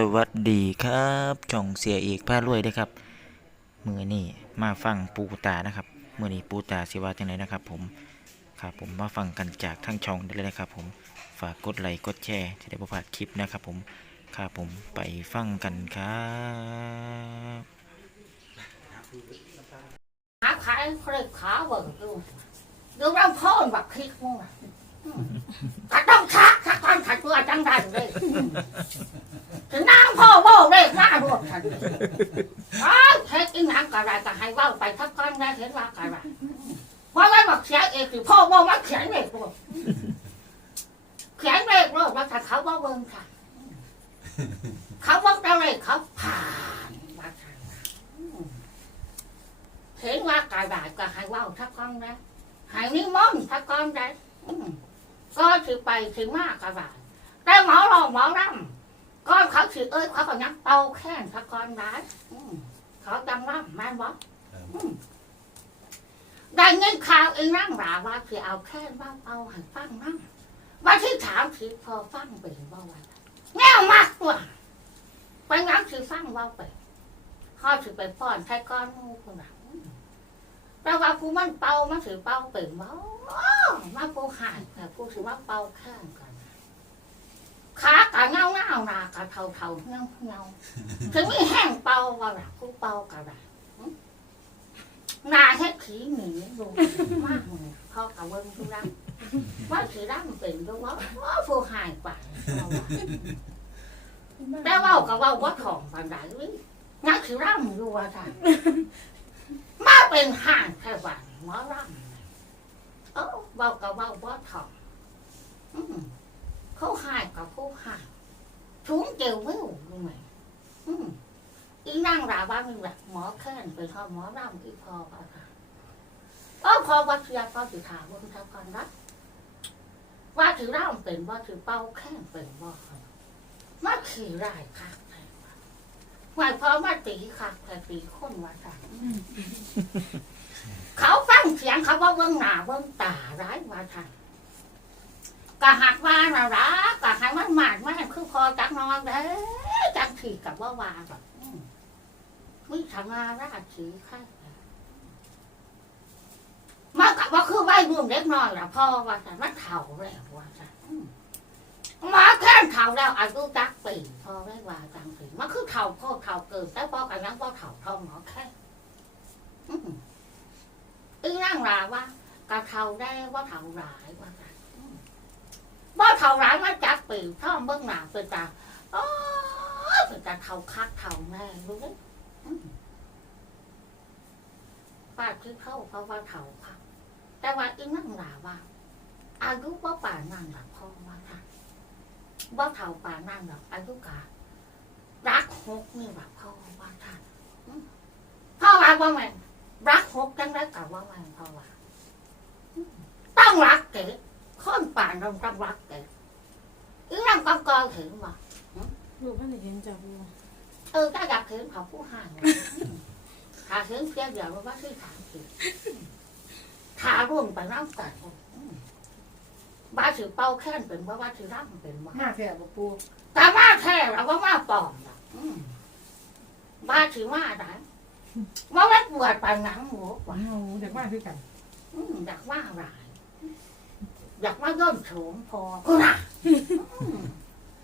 สวัสดีครับจ่องเสียเอกพารวยด้อครับมือนี่มาฟังปูตานะครับมือนี้ปูตาสิว่าจังไหนนะครับ ผมครับผมมาฟังกันจากทั้งช่องได้เลยนะครับ ผมฝากกดไลค์กดแชร์จะได้ประพลาดคลิปนะครับ ผมครับผมไปฟังกันครับขาขายเคล็ดขาเบิ่งดูดูร่างพ่อแบบคลิกมั่วอืมก็ต้องชักชักก้อนขัดตัวจังไรเลยถึง งพ่อโบ้เลยหน้ารวมทันเลยอ้าวเฮ็ดอีหนังกะไรก็ให้เว่าไปทักก้อนได้เห็นว่ากะไรเพราะว่าบอกเสียเองคือพ่อโบ้ว่าเขียนเลขรวมเขียนเลขรวมแล้วถ้าเขาว่าเบิ่งค่ะ เขาบอกได้เลยเขาผ่านมาทางนั้นอืมเห็นว่ากะดาษก็ให้เว่าทักก้อนนะให้นิมนต์ทักก้อนได้ก็ถือไปถือมากกะดาษแต่หมอรองหมอรำ ก็เขาถือเอ้ยเขาก็ยังเป่าแค่นทักก้อนได้อืมเขาจังรำแม่นบอกได้เงินข่าวเองนั่งหลาว่าคือเอาแค่นว่าเอาให้ฟังนั่งว่าที่ถามถือพอฟังเป็นว่าว่าแง่มากตัวไปงั้นถือฟังว่าไปข้อถือไปป้อนใช้ก้อนงูคนน่ะแต่ว่ากูมันเป่ามันถือเป่าเป็นเมามากูหายแต่กูถือว่าเป่าข้างกัน ขากะเงาเงาหนากะเทาเทาเงาเงาถึงมีแห้งเป่าว่าล่ะกูเป่ากะไรนาแค่ขีหนีดูมากเลยพ่อกะเบิ้งทุรังว่าถือร่างเป็นดูว่าว่าฟูหายไปแต่ว่าก็ว่าว่าของบันไดวิงั้นถือร่างดูว่าท่านมาเป็นห่างแค่วันมอรำเออเบากับเบาบ่ถอด อืมเขาหายกับเขาหายถุงเจลวิวรู้ไหมอืมอีนั่งราบ้านนี่แหละหมอแค้นไปทอหมอรำอีพอก็ค่ะเออพอวัดยาพอถือถามว่าคุณทำก่อนนะว่าถือร่ำเป็นว่าถือเป้าแค้นเป็นว่ามาขี่ไรายค่ะหมายความว่าตีค่ะแต่ตีคนว่าสั่งเขาฟังเสียงเขาว่าเบิ้งหน้าเบิ้งตาร้ายว่าทัน กะหักว่าน่ะรักกะหักมันหมาดมากคือพอจักนอนเด้อจักถี่กับว่าวาแบบอืมวิชางาราชีข้ามากับว่าคือไหวรุ่นเล็กน้อยละพ่อว่าทันมันเถ่าแล้วว่าทันอืมาแค่เถ่าแล้วอายุจักปีพอไม่ว่าจังปีมันคือเถ่าพ่อเถ่าเกิดแต่พ่อกันยังพ่อเถ่าท้องหมอแค่อือนั่งราว่ากะเทาได้ว่าเทาร้ายว่ากันอืม ว่าเทาร้ายมันจักปีท่อมเบื้องหน้าเป็นตาโอ้เป็นตาเทาคักเทาแม่รู้ไหมป้าที่เข้าเพราะว่าเท่าคักแต่ว่าอึนั่งราว่า อายุว่าป่านั่งหลับพ่อว่าค่ะว่าเท่าป่านั่งหลับอายุการักหกนี่หลับพ่อว่าค่ะอืมพ่อว่าว่าไงรักหกจังได้กับว่ามันพราะว่าต้องรักเก๋ คนป่านเราต้องรักเก๋อีนั่งก็กอถึงว่าลูกมันเห็นจับลูกเออถ้าอยากเห็นเขาผู้ห่างถ้าเห็นเพียงเดียวว่าที่ถามสิถ้าร่วมไปน้ำกันบ้าถือเป้าแค่นเป็นว่าว่าถือร่ำเป็นว่ามาแค่บ่ปูแต่ว่าแท้เราว่าว่าปลอมน่ะอืมบ้าถือว่าได้ว่าว่าปวดปานหนังหมูกว่าว้าวเด็กว่าคือกันอืมอยากว่าอะไร อยากว่าย่นโฉมพอคุณอะ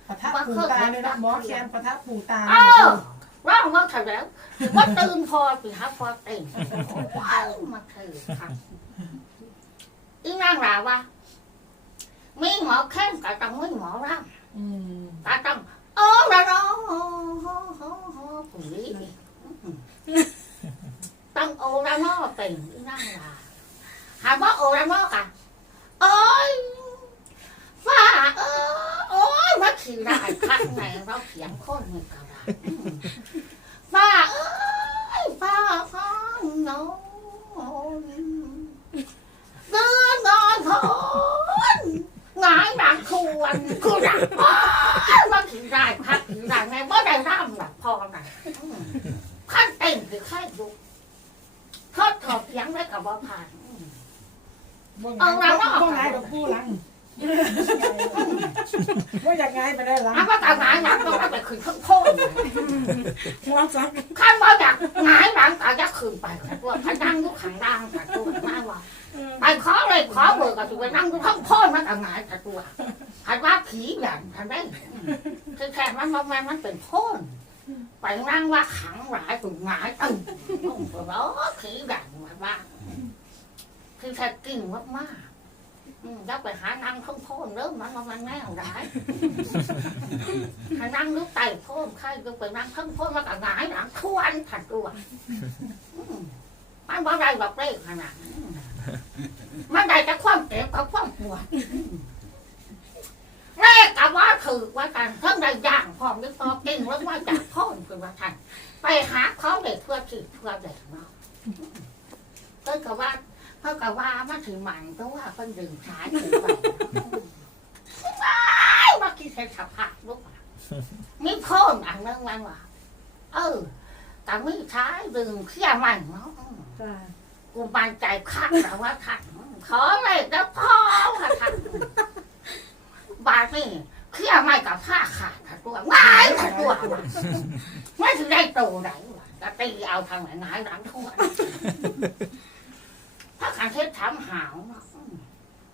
ปะทะปูตาเลยนะหมอแคนปะทะปูตาเออร่างว่าเถอะแล้วว่าตื่นพอสิฮะพอเต็มว้าวมาเถอะค่ะอีนางราวะมีหมอแค้นก็ต้องมีหมอร่างอืมก็ต้องโอ้ละน้องโอ้โหโอ้โหปุ๋ยต้องโอละน้อเป็นอีนางราหาว่าโอละน้อกะโอ้ยฟ้าเออโอ้ยว่าขี่ได้ข้างใน เราเขียนคนมือกันฟ้าเอ้ยฟ้าฟ้าโน้เดินงอนทนหงายหลังควรคือหลังอ้ายว่าขี่ได้พักขี่ได้ไงว่าได้ร่ำหลับพอไหนขั้นเต็มคือขั้นดูทอดถอดเสียงไว้กับว่าผ่านอืม บ่ เอา ไง แล้วเนาะ บ่ไงดอกปูหลังว่าอยากไงไปได้หลัง อ้าวว่าตาหงายหลังต้องไปขึ้นข้างโพด หัว ซังบ่อยากหงายหลังก็จะขึ้นไปค่ะตัวพนั่งอยู่ข้างล่างค่ตัวมาว่าไปขอเลยขอเบิกก็ถือไปนั่งอยู่ข้างพ่นมันก็หงายค่ตัวคันว่าผีอย่างทันได้คือแค่มันมันมันเป็นพ่นไปนั่งว่าขังหลายถูกหงายตึ้งลงไปว่าโอ้ผีอย่างมาบ้างคือแค่กิ่งมากๆ แล้วไปหานั่งข้างโพ่นเริ่มมันมันมันแน่วร้ายถ้านั่งลูกไต่โพ่มใครก็ไปนั่งข้างโพ่มแล้วก็หงายหลังทวนถัดตัวอืมมันบ่ได้แบบเล่ขนาดนั้นมันได้แต่ความเจ็บกับความปวดเลขกับว่าถือว่ากันเพิ่งได้ย่างพร้อมนึกพอกินแล้วว่าจากโพ่มคือว่าทันไปหาเขาเด็กเพื่อถือเพื่อเด็กเนาะเพิ่งกับว่า เพิ่งกับว่ามันถือมันก็ว่าเพิ่งดึงสายถือไปว่ากินเสร็จสับผักลูกมีโพ่นอันนึงมันว่าเออแต่ไม่ใช้ดึงเขี้ยมันเนาะจ้ากูมันใจคักแต่ว่าทันขอเลยแล้วพ่อค่ะทันบาดนี่เขี้ยมันกับผ้าขาดค่ะตัวง่ายค่ะตัวว่ะไม่ถึงได้โตไหนวะก็ตีเอาทางไหนหงายหลังทั่ว ถ้าการเทศถามหาวเนาะอืม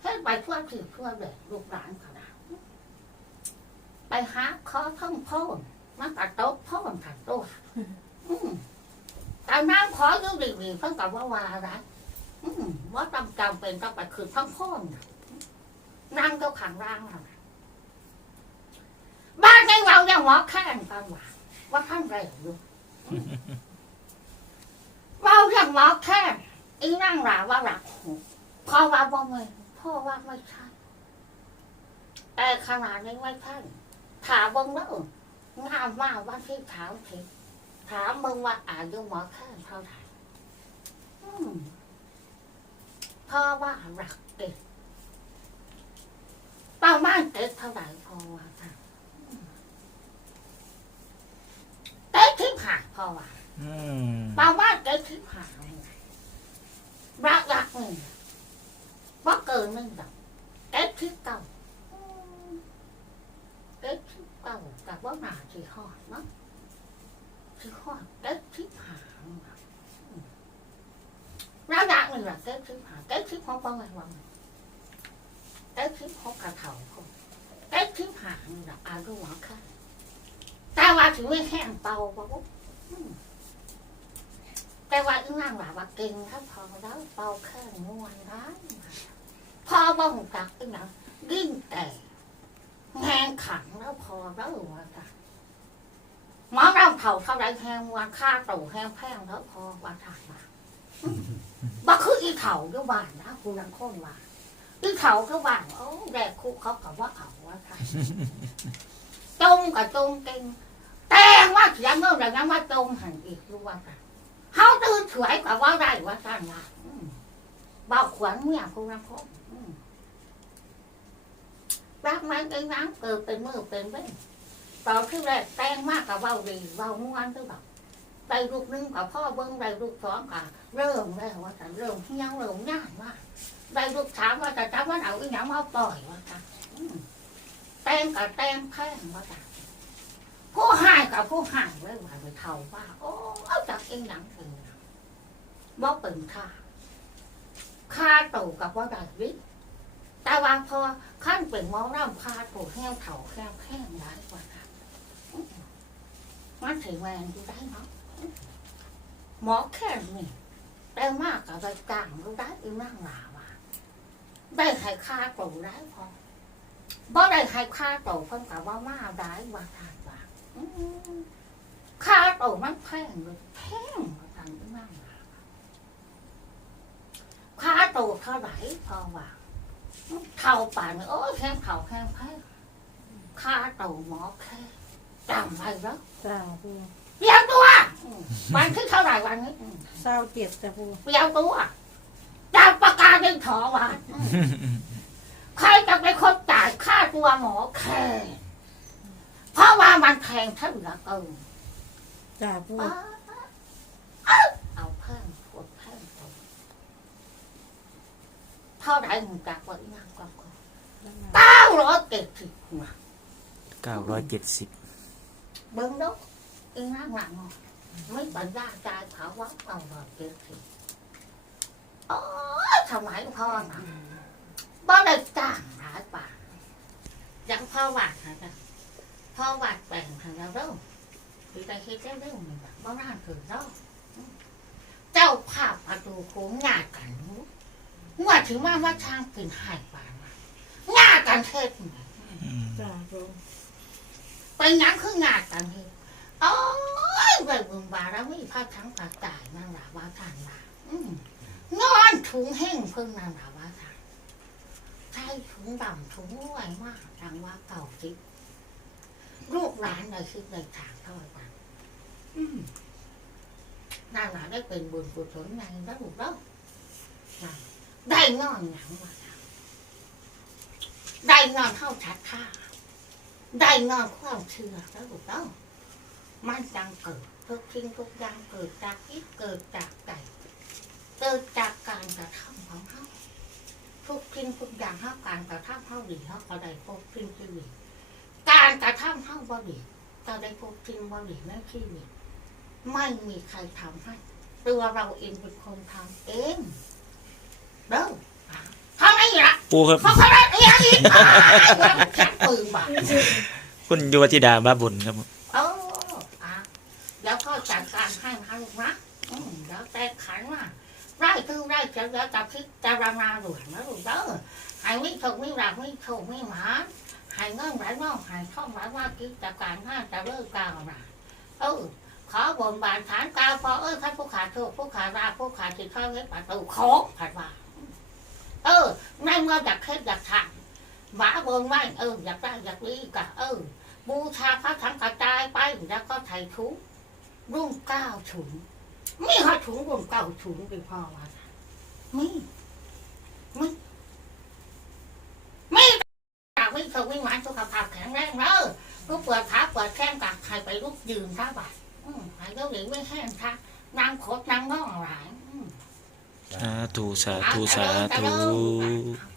เทศไปทั่วถือทั่วเลยลูกหลานขนาดไปหาคอท่องโพ่นมันกัดโต๊ะโพ่นขัดตัวอืมแต่น้ำขออยู่ดีๆเพิ่งกับว่าว่าอะไรอืมว่าจำจำเป็นต้องไปคืนท่องโพ่นน่ะนั่งเจ้าขังร่างน่ะบ้านในเรายังหมอแค่นกันว่าว่าท่านไรอยู่อืมเรายังหมอแค่น อีนั่งหลาว่าหลักหูพ่อว่าบ่ไม่พ่อว่าไม่ใช่แต่ขนาดนี้ไม่ใช่ถามเบิ่งแล้วงามมากว่าที่ถามผิดถามเบิ่งว่าอายุหมอแค่เท่าไหร่อืมพ่อว่ารักเด็กประมาณเด็กเท่าไหร่พ่อว่าค่ะอืมเด็กที่ผ่านพ่อว่าอืมประมาณเด็กที่ผ่าน รักรักหนึ่งว่าเกินหนึ่งดอกเด็กที่เก่าอืมเด็กที่เก่ากับว่าหนาที่หอดเนาะที่หอดเด็กที่หางอะอืมแล้วอย่างหนึ่ง là เด็กที่หางเด็กที่พบว่าไงวะเด็กที่พบกระเถาคนเด็กที่หาง là อายุหมอค่ะแต่ว่าถึงไม่แห้งเป่าปะปุ๊บอืม แต่ว่าอีนั่งว่าว่าเก่งถ้าพอแล้วเป่าแค่งวนได้พอบ้องจักอีนั่งยิ่งแต่แหงขังแล้วพอแล้วว่าจ้ะหมอเราเผาเท่าไรแหงวันค่าตู่แหงแพงแล้วพอว่าถ่ายมาบ่คืออีเถาก็บ้านนะกูรังคนว่าอีเถาก็บ้านโอ้แดกคุกเขากับว่าเอาว่าถ่ายจงกับจงเก่งแต่ว่าเสียเมื่อไหร่นว่าจงหันอีกรู้ว่าจ้ะ ตื่นสวยกับว่าได้ว่าจ้างว่าอืมเบาขวัญเมียกูรังคนอืมรักมันเป็นน้ำเกิดเป็นมือเป็นเว้นตอนที่แรกแต่งมากกับเบาดีเบาม้วนคือแบบได้ลูกหนึงกับพ่อเบิ้งได้ลูกสองกับเริ่มได้ว่าแต่เริ่มเฮี้ยงเริ่มง่ายมากได้ลูกสามว่าแต่จำว่าเอาอีหยังมาปล่อยว่าแต่อืมแต่งกับแต่งแพงว่าแต่ผู้ใหายกับผู้ใหายเลยว่าไปเท่าว่าโอ้เอาจากอีหยังเป็นหยัง บ่เป็นค่าค่าตู่กับว่าได้วิแต่ว่าพอขั้นเป็นมอน้ำพาตัวแห้วเถาแห้วแห้งร้ายกว่าค่ะมันถึงแวนดูได้เนาะหมอแค่นี้แต่มากกับไปกลางดูได้อีนั่งหนาว่าได้ใครฆ่าตัวได้พอบ่ได้ใครฆ่าตัวเพิ่งกับว่ามาได้ว่าทานว่าฆ่าตัวมันแพงเลยแพงว่าทานอีนั่งหนาฆ่า ตัวเท่าไหร่พอว่าเข่าป่านโอ้ยแข้งเข่าแข้งแพ้ค่าเต่าหมอแค่จำไว้แล้วจ้าปูเปลี่ยนตัวอืมวันที่เท่าไหร่วันนี้อืมเศร้าเจ็ดจ้าปูเปลี่ยนตัวจับปากกาเป็นถอวันอืมใครจะเป็นคนจ่ายค่าตัวหมอแค่เพราะว่ามันแพงเท่าเหลือเกินจ้าปู เอาเพิ่มปวดเพิ่มตัว เท่าไหร่มึงจักว่าอีนั่งก็เก้าร้อยเจ็ดสิบหัวเก้าร้อยเจ็ดสิบเบิ้งเนาะอึ้งนั่งหลังไม่ปัญญาใจเขาว่าเอาแบบเกิดขึ้นโอ้ยทำไมพ่อนะบ่ได้จ้างหายบายังพ่อหวัดนะพ่อหวัดแบ่งทางเราเด้อคือได้คิดได้เรื่องมันแบบบ่น่าถือเด้อเจ้าภาพประตูโค้งงากันรู้ ว่าถึงว่าว่าทางเป็นหายบานงากันเทิดอืมจ้าปูไปหยังคืองากันเทิดโอ้ยไปบึงบาแล้วมีพระทั้งกระต่ายนั่นแหละว่าทานมาอนอนถุงแห้งเพิ่งนั่นแหละว่าทานใช่ถุงดำถุงรวยมากทางว่าเก่าจิลูกหลานเลยคือเลยถางเท่ากันนั่นหละได้เป็นบุญกุศลในระบุแล้วนั่น ได้นอนหนังว่าทานได้นอนเข้าชัดท่าได้นอนความเชื่อแล้วถูกต้องมันจังเกิดทุกสิ่งทุกอย่างเกิดจากคิดเกิดจากใจเกิดจากการกระทำของเขาทุกสิ่งทุกอย่างเขาการกระทำเขาดีเขาก็ได้พบสิ่งที่ดีการกระทำเขาบ่ดีก็ได้พบสิ่งบ่ดีในชีวิตไม่มีใครทำให้ตัวเราเองเป็นคนทำเอง เด้อเท่านั้นละปูครับ เขาเขาได้เอียงอีกแข็งปืนบ่าคุณยุวธิดาบ้าบุญครับผมโอ้อะแล้วก็จัดการให้ให้นะอืมแล้วแต่ขันว่าไร่คือไร่จะแล้วจะพิจารณาด่วนนะลูกเด้อให้ไม่ถูกไม่รักไม่ถูกไม่หมาให้เงินไหลน่องให้ท่องไหลว่ากิจการงานจะเลิกกล่าวนะเออ ขอบนบานฐานกาวพอเอ้ยข้าผู้ขาโทษผู้ขาราผู้ขาจิตข้าเล็บประตูโค้งผัดว่า เออในเมื่ออยากเคล็ดอยากทำหมาบนไว้เอออยากได้อยากดีกะเออ บูชาพระถังกระจายไปแล้วก็ไถ่ทุกรุ่งเก้าถุงไม่หาถุงรุ่งเก้าถุงเป็นพ่อว่าไม่ไม่ไม่จากวิ่งสวิ่งหวานสุขภาพแข็งแรงเนอะลูกเปิดขาเปิดแข้งกับใครไปลูกยืนท่าบ่ายอืมหายเจ้าหลิงไม่แห้งท่านางโคตรนางน้องหลาย สาธุสาธุสาธุ